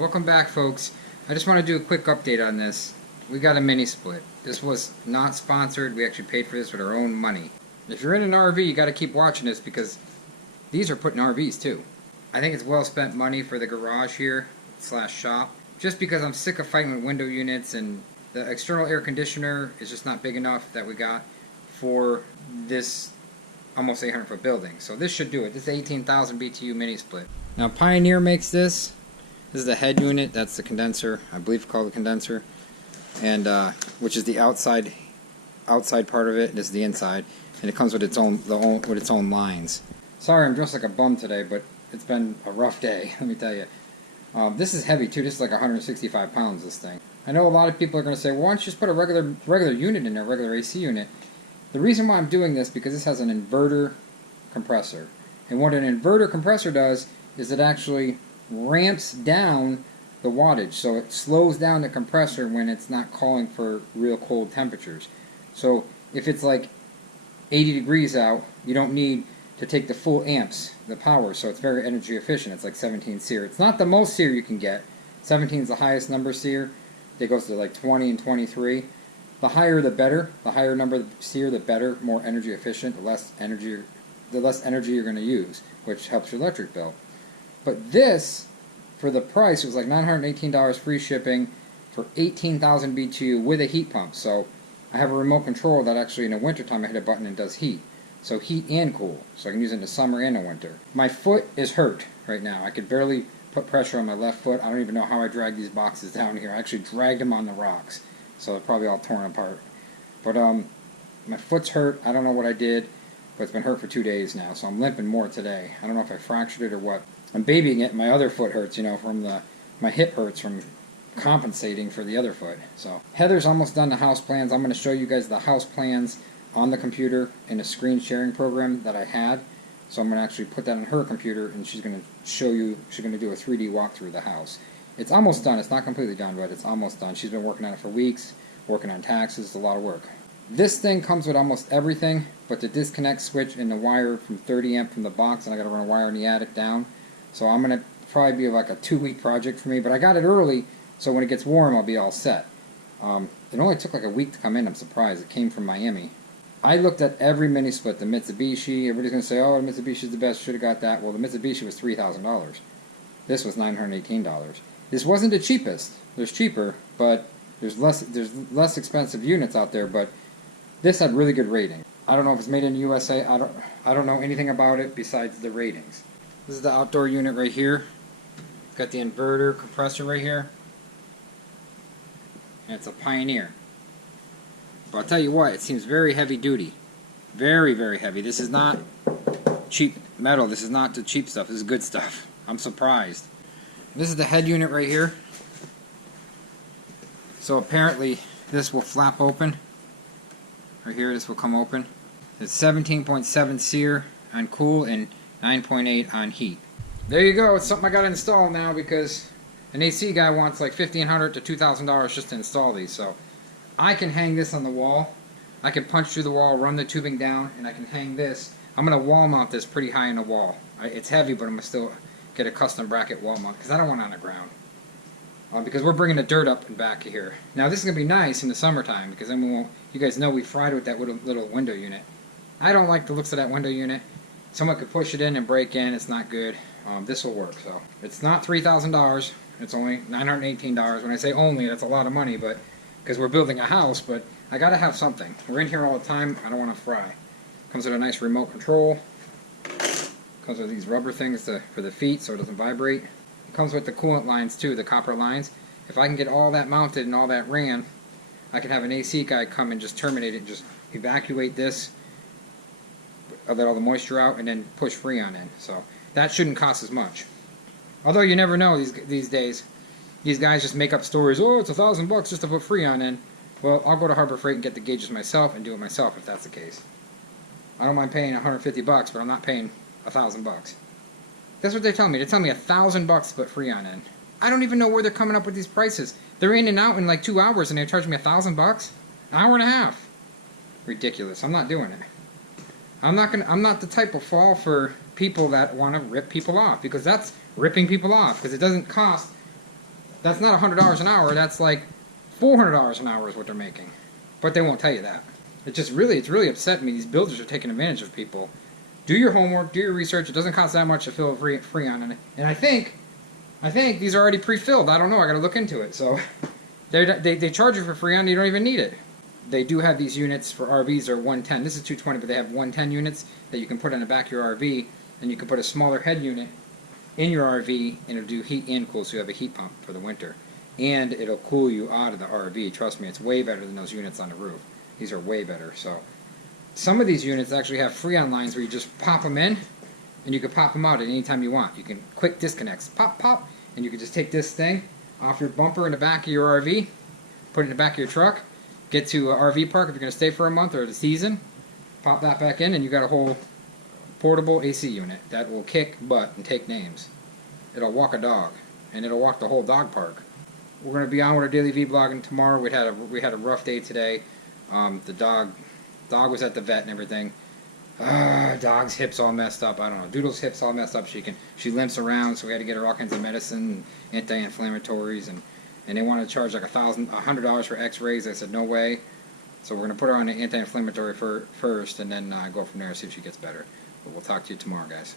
Welcome back, folks. I just want to do a quick update on this. We got a mini split. This was not sponsored. We actually paid for this with our own money. If you're in an RV, you got to keep watching this because these are put in RVs too. I think it's well spent money for the garage here / shop. Just because I'm sick of fighting with window units, and the external air conditioner is just not big enough that we got for this almost 800 foot building. So this should do it. This is 18,000 BTU mini split. Now Pioneer makes this. This is the head unit. That's the condenser. I believe called the condenser, and which is the outside part of it. This is the inside, and it comes with its own lines. Sorry, I'm dressed like a bum today, but it's been a rough day. Let me tell you. This is heavy too. This is like 165 pounds. This thing. I know a lot of people are going to say, well, why don't you just put a regular unit in there, regular AC unit? The reason why I'm doing this because this has an inverter compressor, and what an inverter compressor does is it actually ramps down the wattage, so it slows down the compressor when it's not calling for real cold temperatures. So if it's like 80 degrees out, you don't need to take the full amps, the power, so it's very energy efficient. It's like 17 SEER. It's not the most SEER you can get. 17 is the highest number SEER. It goes to like 20 and 23. The higher the better. The higher number of SEER, the better, more energy efficient, the less energy you're going to use, which helps your electric bill. But this, for the price, it was like $918 free shipping for 18,000 BTU with a heat pump. So I have a remote control that actually in the wintertime I hit a button and does heat. So heat and cool. So I can use it in the summer and the winter. My foot is hurt right now. I could barely put pressure on my left foot. I don't even know how I dragged these boxes down here. I actually dragged them on the rocks. So they're probably all torn apart. But my foot's hurt. I don't know what I did, but it's been hurt for 2 days now. So I'm limping more today. I don't know if I fractured it or what. I'm babying it, and my other foot hurts, from my hip hurts from compensating for the other foot. So Heather's almost done the house plans. I'm going to show you guys the house plans on the computer in a screen sharing program that I had. So I'm going to actually put that on her computer, and she's going to show you, she's going to do a 3D walkthrough of the house. It's almost done. It's not completely done, but it's almost done. She's been working on it for weeks, working on taxes. It's a lot of work. This thing comes with almost everything, but the disconnect switch and the wire from 30 amp from the box, and I got to run a wire in the attic down. So I'm going to probably be like a 2-week project for me, but I got it early, so when it gets warm, I'll be all set. It only took like a week to come in. I'm surprised. It came from Miami. I looked at every mini split, the Mitsubishi. Everybody's going to say, oh, the Mitsubishi's the best, should have got that. Well, the Mitsubishi was $3,000. This was $918. This wasn't the cheapest. There's cheaper, but there's less expensive units out there, but this had really good rating. I don't know if it's made in the USA. I don't know anything about it besides the ratings. This is the outdoor unit right here. It's got the inverter compressor right here. And it's a Pioneer. But I'll tell you what, it seems very heavy duty. Very, very heavy. This is not cheap metal. This is not the cheap stuff. This is good stuff. I'm surprised. This is the head unit right here. So apparently this will flap open. Right here, this will come open. It's 17.7 SEER on cool and 9.8 on heat. There you go. It's something I got to install now because an AC guy wants like $1,500 to $2,000 just to install these. So I can hang this on the wall. I can punch through the wall, run the tubing down, and I can hang this. I'm going to wall mount this pretty high in the wall. It's heavy, but I'm going to still get a custom bracket wall mount because I don't want it on the ground. Because we're bringing the dirt up and back here. Now this is going to be nice in the summertime because then we won't. You guys know we fried with that little window unit. I don't like the looks of that window unit. Someone could push it in and break in. It's not good. This will work. So it's not $3,000. It's only $918. When I say only, that's a lot of money, but because we're building a house. But I got to have something. We're in here all the time. I don't want to fry. Comes with a nice remote control. Comes with these rubber things for the feet so it doesn't vibrate. It comes with the coolant lines too, the copper lines. If I can get all that mounted and all that ran, I can have an AC guy come and just terminate it and just evacuate this, let all the moisture out, and then push Freon in. So that shouldn't cost as much. Although you never know these days. These guys just make up stories. Oh, it's $1,000 just to put Freon in. Well, I'll go to Harbor Freight and get the gauges myself and do it myself if that's the case. I don't mind paying $150, but I'm not paying $1,000. That's what they're telling me. They're telling me $1,000 to put Freon in. I don't even know where they're coming up with these prices. They're in and out in like 2 hours, and they're charging me $1,000. An hour and a half. Ridiculous. I'm not doing it. I'm not the type of fall for people that want to rip people off, because that's ripping people off, because it doesn't cost That's not $100 an hour. That's like $400 an hour is what they're making. But they won't tell you that. It's really upsetting me. These builders are taking advantage of people. Do your homework, do your research. It doesn't cost that much to fill a Freon in it. And I think these are already pre-filled. I don't know. I got to look into it. So they charge you for Freon. You don't even need it. They do have these units for RVs. Are 110. This is 220, but they have 110 units that you can put on the back of your RV, and you can put a smaller head unit in your RV, and it'll do heat and cool. So you have a heat pump for the winter, and it'll cool you out of the RV. Trust me, it's way better than those units on the roof. These are way better. So some of these units actually have Freon lines where you just pop them in, and you can pop them out at any time you want. You can quick disconnects, pop, pop, and you can just take this thing off your bumper in the back of your RV, put it in the back of your truck, get to an RV park if you're going to stay for a month or the season, pop that back in, and you got a whole portable AC unit that will kick butt and take names. It'll walk a dog, and it'll walk the whole dog park. We're going to be on with our daily vlogging tomorrow. We had a rough day today. The dog was at the vet and everything. Dog's hips all messed up. I don't know. Doodle's hips all messed up. She limps around, so we had to get her all kinds of medicine, anti-inflammatories, and they wanted to charge like $100 for X-rays. I said no way. So we're gonna put her on the anti-inflammatory first, and then go from there and see if she gets better. But we'll talk to you tomorrow, guys.